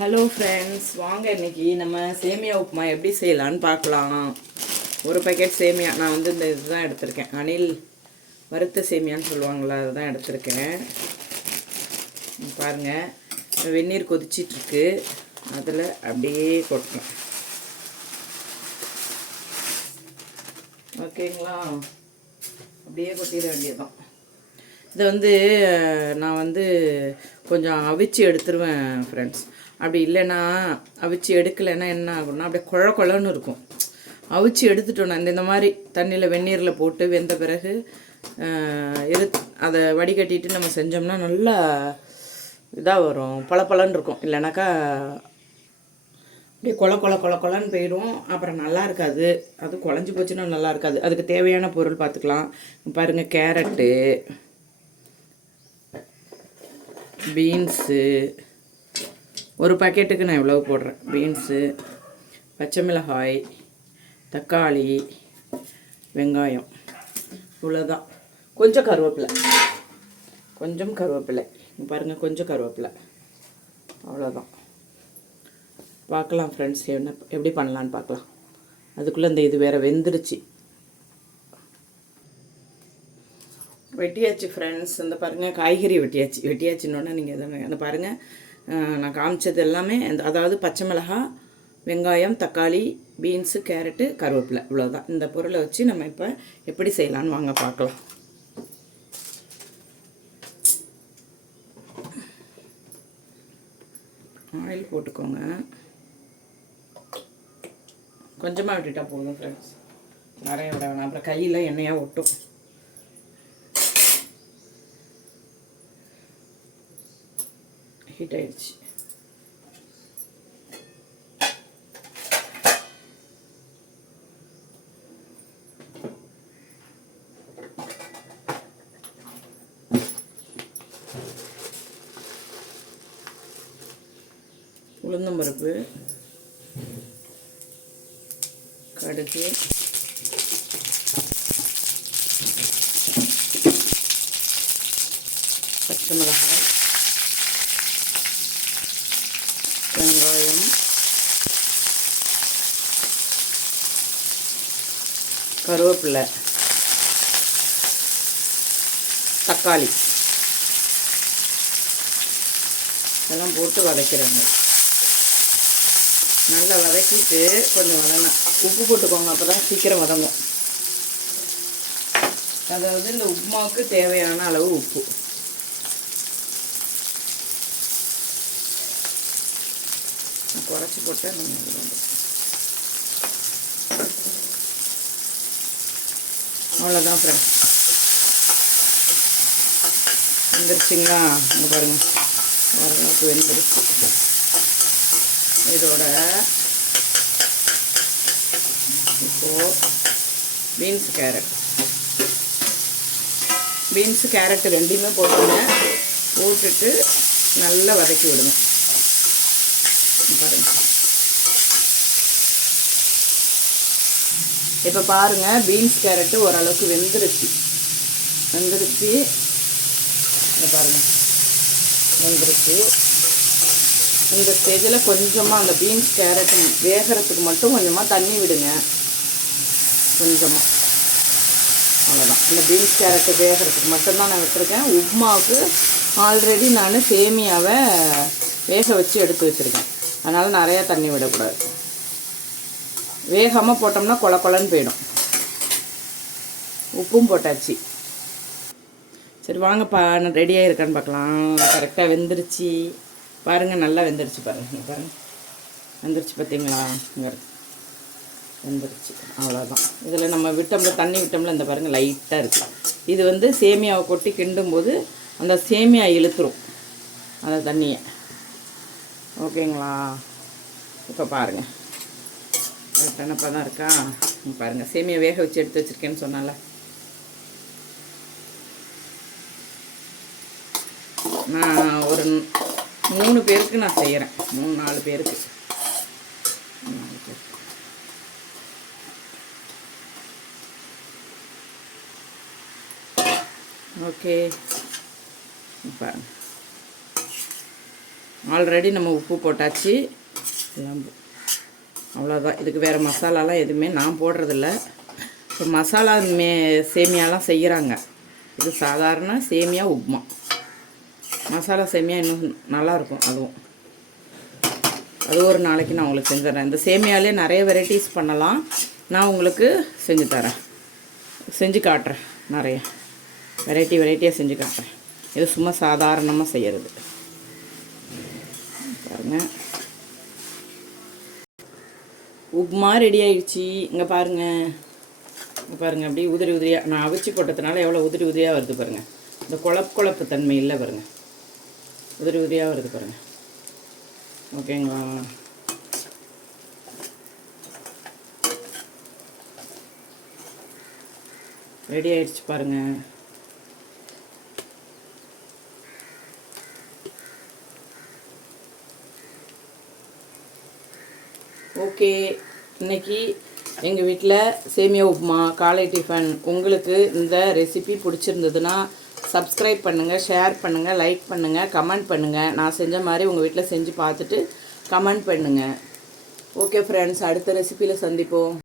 Hello friends, வாங்க இன்றைக்கி நம்ம சேமியா உப்புமா எப்படி செய்யலான்னு பார்க்கலாம். ஒரு பேக்கெட் சேமியா நான் வந்து இந்த இதுதான் எடுத்திருக்கேன். அணில் வறுத்த சேமியான்னு சொல்லுவாங்களா, அதுதான் எடுத்திருக்கேன். பாருங்கள், வெந்நீர் கொதிச்சிட்ருக்கு. அதில் அப்படியே கொட்டணும். ஓகேங்களா? அப்படியே கொட்டிட வேண்டியதுதான். இதை வந்து நான் வந்து கொஞ்சம் அவிச்சு எடுத்துருவேன் ஃப்ரெண்ட்ஸ். அப்படி இல்லைன்னா அவிச்சு எடுக்கலைன்னா என்ன ஆகும்னா அப்படியே குழ குழன்னு இருக்கும். அவிச்சு எடுத்துட்டோன்னா இந்த மாதிரி தண்ணியில் வெந்நீரில் போட்டு வெந்த பிறகு அதை வடிகட்டிட்டு நம்ம செஞ்சோம்னா நல்லா இதாக வரும், பளபளன்னு இருக்கும். இல்லைனாக்கா அப்படியே கொழன்னு போயிடும். அப்புறம் நல்லா இருக்காது. அது குழஞ்சி போச்சுன்னா நல்லா இருக்காது. அதுக்கு தேவையான பொருள் பார்த்துக்கலாம். பாருங்கள், கேரட்டு, பீன்ஸு, ஒரு பாக்கெட்டுக்கு நான் இவ்வளோ போடுறேன். பீன்ஸு, பச்சை மிளகாய், தக்காளி, வெங்காயம், இவ்வளோதான். கொஞ்சம் கருவேப்பிலை பாருங்கள், கொஞ்சம் கருவேப்பிலை, அவ்வளோதான். பார்க்கலாம் ஃப்ரெண்ட்ஸ், எப்படி பண்ணலான்னு பார்க்கலாம். அதுக்குள்ளே இந்த இது வேறு வெந்துடுச்சு. வெட்டியாச்சு ஃப்ரெண்ட்ஸ். இந்த பாருங்கள், காய்கறி வெட்டியாச்சுன்னொன்னே நீங்கள் எதுவும் அந்த பாருங்கள், நான் காமிச்சது எல்லாமே அதாவது பச்சை மிளகாய், வெங்காயம், தக்காளி, பீன்ஸு, கேரட்டு, கருவேப்பிலை, இவ்வளோதான். இந்த பொருளை வச்சு நம்ம இப்போ எப்படி செய்யலான்னு வாங்க பார்க்கலாம். ஆயில் போட்டுக்கோங்க. கொஞ்சமாக விட்டுட்டா போதும் ஃப்ரெண்ட்ஸ், நிறைய விட வேணாம். அப்புறம் கையில் எண்ணெயாக ஒட்டும். ஹீட் ஆயிடுச்சு. உளுந்தம்பருப்பு, கடுகு, பச்சை மிளகாய், வெங்காயம், கருவேப்பிலை, தக்காளி இதெல்லாம் போட்டு வதக்கிறாங்க. நல்லா வதக்கிட்டு கொஞ்சம் வதங்க, உப்பு போட்டுக்கோங்க, அப்போ தான் சீக்கிரம் வதங்கும். அதாவது இந்த உப்புமாவுக்கு தேவையான அளவு உப்பு. குறைச்சி போட்டால் நம்ம அவ்வளோதான் ஃப்ரெண்ட்ஸ். வெந்துருச்சுங்களா? இங்கே பாருங்கள், ஓரளவுக்கு வெந்துருச்சு. இதோட இப்போது பீன்ஸு, கேரட்டு ரெண்டையுமே போட்டுட்டு நல்லா வதக்கி விடுங்க. பாருங்கள், இப்போ பாருங்கள், பீன்ஸ், கேரட்டு ஓரளவுக்கு வெந்துருச்சு. இதை பாருங்கள், வெந்துருச்சு. இந்த ஸ்டேஜில் கொஞ்சமாக அந்த பீன்ஸ், கேரட்டு வேகிறதுக்கு மட்டும் கொஞ்சமாக தண்ணி விடுங்க. கொஞ்சமாக, அவ்வளோதான். இந்த பீன்ஸ், கேரட்டு வேகிறதுக்கு மட்டும்தான் நான் விட்டுருக்கேன். உப்புமாவுக்கு ஆல்ரெடி நான் சேமியாவை வேக வச்சு எடுத்து வச்சுருக்கேன். அதனால் நிறையா தண்ணி விடக்கூடாது. வேகாமல் போட்டோம்னா கொழன்னு போயிடும். உப்பும் போட்டாச்சு. சரி வாங்கப்பா, நான் ரெடியாக இருக்கான்னு பார்க்கலாம். கரெக்டாக வெந்துருச்சு பாருங்கள், நல்லா வெந்துருச்சு பாருங்கள். வெந்துருச்சு பார்த்தீங்களா? இங்கே வெந்துருச்சு. அவ்வளோதான். இதில் நம்ம தண்ணி விட்டோம்ல, இந்த பாருங்கள் லைட்டாக இருக்குது. இது வந்து சேமியாவை கொட்டி கிண்டும்போது அந்த சேமியா இழுத்துரும் அந்த தண்ணியை. ஓகேங்களா? இப்போ பாருங்கள், கரெக்டானப்பா தான் இருக்கா? பாருங்கள், சேமியா வேக வச்சு எடுத்து வச்சுருக்கேன்னு சொன்னால. நான் ஒரு 3 பேருக்கு நான் செய்கிறேன். 3-4 பேருக்கு. ஓகே, பாருங்கள். ஆல்ரெடி நம்ம உப்பு போட்டாச்சு. எல்லாம் அவ்வளோதான். இதுக்கு வேறு மசாலாலாம் எதுவுமே நான் போடுறதில்ல. இப்போ மசாலா சேமியாலாம் செய்கிறாங்க. இது சாதாரண சேமியா உப்புமா. மசாலா சேமியா இன்னும் நல்லாயிருக்கும். அது ஒரு நாளைக்கு நான் உங்களுக்கு செஞ்சு தரேன். இந்த சேமியாலே நிறைய வெரைட்டிஸ் பண்ணலாம். நான் உங்களுக்கு செஞ்சு தரேன், செஞ்சு காட்டுறேன். நிறைய வெரைட்டியாக செஞ்சு காட்டுறேன். இது சும்மா சாதாரணமாக செய்கிறது பாருங்கள். உப்புமா ரெடி ஆகிடுச்சி. இங்கே பாருங்கள், அப்படியே உதிரி உதிரியாக நான் அவிச்சு போட்டதுனால எவ்வளோ உதிரி உதிரியாக வருது பாருங்கள். இந்த குழப்பு தன்மை இல்லை பாருங்கள், உதிரி உதிரியாக வருது பாருங்கள். ஓகேங்களா? ரெடி ஆகிடுச்சு பாருங்கள். ஓகே, இன்றைக்கி எங்கள் வீட்டில் சேமியா உப்புமா காலை டிஃபன். உங்களுக்கு இந்த ரெசிபி பிடிச்சிருந்ததுன்னா சப்ஸ்கிரைப் பண்ணுங்கள், ஷேர் பண்ணுங்கள், லைக் பண்ணுங்கள், கமெண்ட் பண்ணுங்கள். நான் செஞ்ச மாதிரி உங்கள் வீட்டில் செஞ்சு பார்த்துட்டு கமெண்ட் பண்ணுங்கள். ஓகே ஃப்ரெண்ட்ஸ், அடுத்த ரெசிபியில் சந்திப்போம்.